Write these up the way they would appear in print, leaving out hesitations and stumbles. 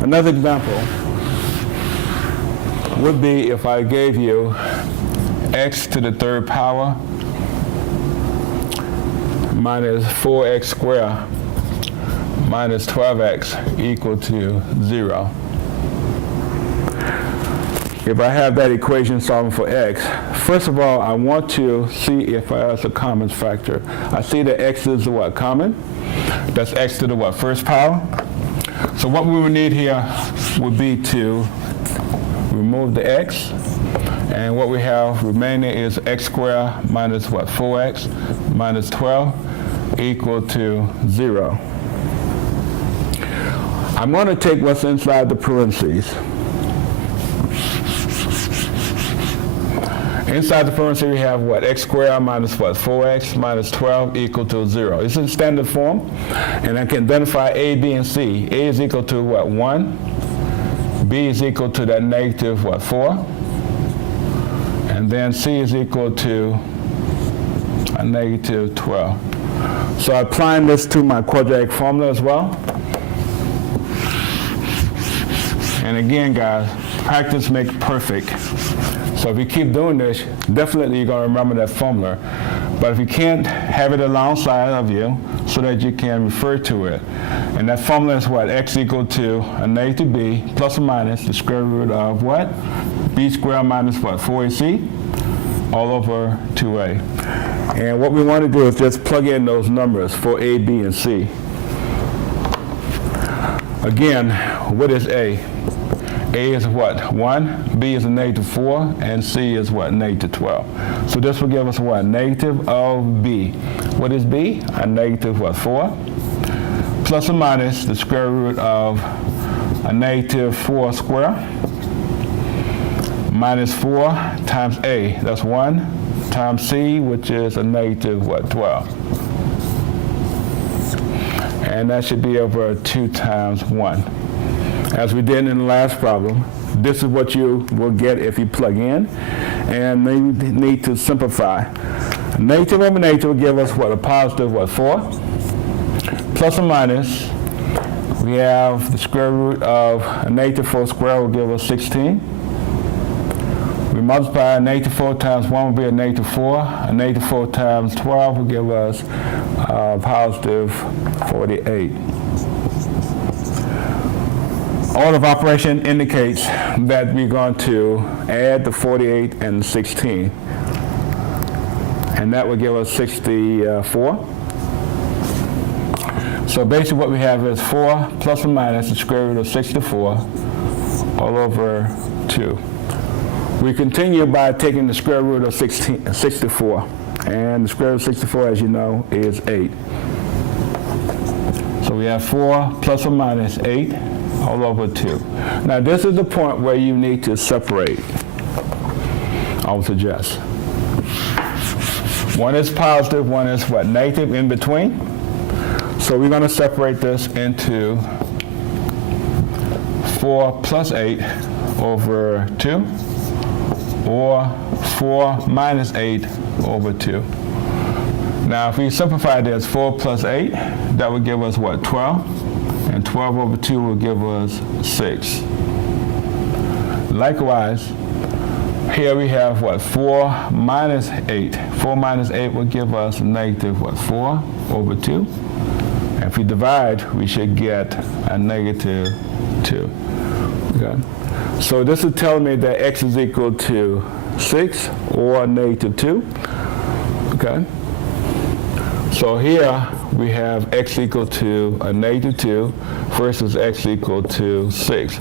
Another example would be if I gave you x to the third power minus 4x squared minus 12x equal to 0. If I have that equation solving for x, first of all, I want to see if there's a common factor. I see that x is the what? Common. That's x to the what? First power. So what we would need here would be to remove the x. And what we have remaining is x squared minus what? 4x minus 12 equal to 0. I'm going to take what's inside the parentheses. Inside the parentheses we have what? X squared minus what? 4x minus 12 equal to 0. It's in standard form, and I can identify A, B, and C. A is equal to what? 1. B is equal to that negative what? 4. And then C is equal to a negative 12. So applying this to my quadratic formula as well. And again, guys, practice makes perfect. So if you keep doing this, definitely you're going to remember that formula. But if you can't, have it alongside of you so that you can refer to it. And that formula is what? X equal to a negative b plus or minus the square root of what? B squared minus what? 4ac all over 2a. And what we want to do is just plug in those numbers for a, b, and c. Again, what is a? A is what? 1, B is a negative 4, and C is what? Negative 12. So this will give us what? Negative of B. What is B? A negative what? 4. Plus or minus the square root of a negative 4 square. Minus 4 times A, that's 1, times C, which is a negative what? 12. And that should be over 2 times 1. As we did in the last problem, this is what you will get if you plug in, and you need to simplify. Negative over negative will give us what? A positive what? 4. Plus or minus, we have the square root of a negative 4 squared will give us 16. We multiply a negative 4 times 1 will be a negative 4. A negative 4 times 12 will give us positive 48. Order of operation indicates that we're going to add the 48 and 16. And that will give us 64. So basically what we have is 4 plus or minus the square root of 64 all over 2. We continue by taking the square root of 64. And the square root of 64, as you know, is 8. So we have 4 plus or minus 8. All over 2. Now this is the point where you need to separate, I would suggest. One is positive, one is what? Negative in between. So we're going to separate this into 4 plus 8 over 2, or 4 minus 8 over 2. Now if we simplify this, 4 plus 8, that would give us what? 12. And 12 over 2 will give us 6. Likewise, here we have what? 4 minus 8. 4 minus 8 will give us negative what? 4 over 2. And if we divide, we should get a negative 2. Okay. So this is telling me that x is equal to 6 or negative 2. Okay. So here we have x equal to a negative 2 versus x equal to 6.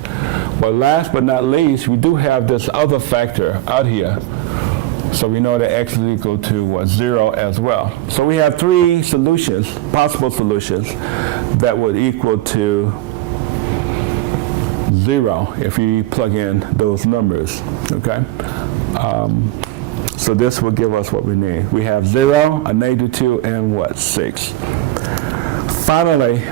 But last but not least, we do have this other factor out here. So we know that x is equal to what? 0 as well. So we have 3 solutions, possible solutions, that would equal to 0 if you plug in those numbers. Okay. So this will give us what we need. We have 0, a negative 2, and what? 6. Finally,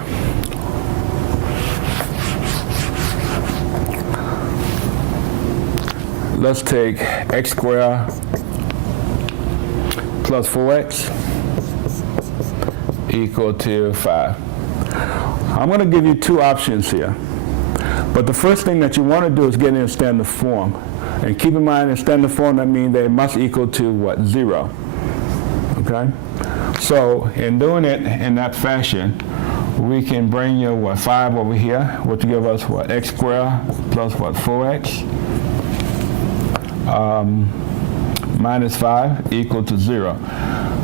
let's take x squared plus 4x equal to 5. I'm going to give you 2 options here. But the first thing that you want to do is get in standard form. And keep in mind, in standard form, that means they must equal to what? 0. Okay? So in doing it in that fashion, we can bring your what 5 over here, which will give us what x squared plus what 4x minus 5 equal to 0.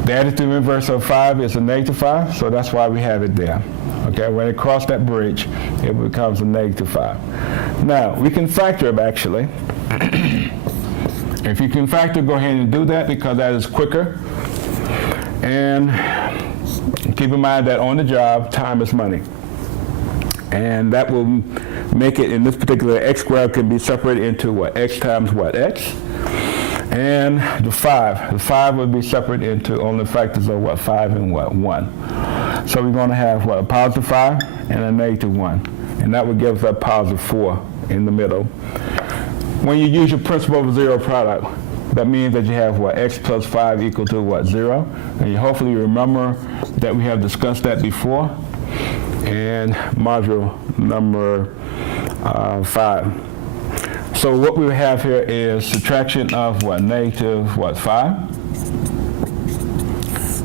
The additive inverse of 5 is a negative 5, so that's why we have it there. Okay, when it crosses that bridge, it becomes a negative 5. Now, we can factor it actually. If you can factor, go ahead and do that because that is quicker. And keep in mind that on the job, time is money. And that will make it, in this particular x squared can be separated into what? X times what? X. And the 5 would be separated into only factors of what? 5 and what? 1. So we're going to have what? A positive 5 and a negative 1. And that would give us a positive 4 in the middle. When you use your principle of zero product, that means that you have what? X plus 5 equal to what? 0. And you hopefully remember that we have discussed that before in module number 5. So what we have here is subtraction of what? Negative what? 5.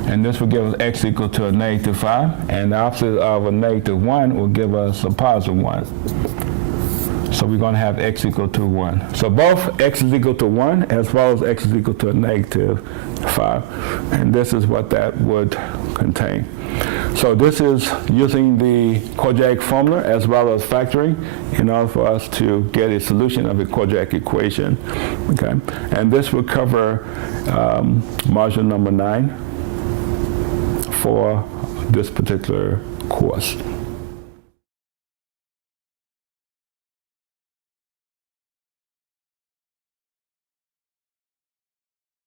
And this will give us x equal to a negative 5. And the opposite of a negative 1 will give us a positive 1. So we're going to have x equal to 1. So both x is equal to 1 as well as x is equal to a negative 5. And this is what that would contain. So this is using the quadratic formula as well as factoring in order for us to get a solution of a quadratic equation. Okay? And this will cover module number 9 for this particular course.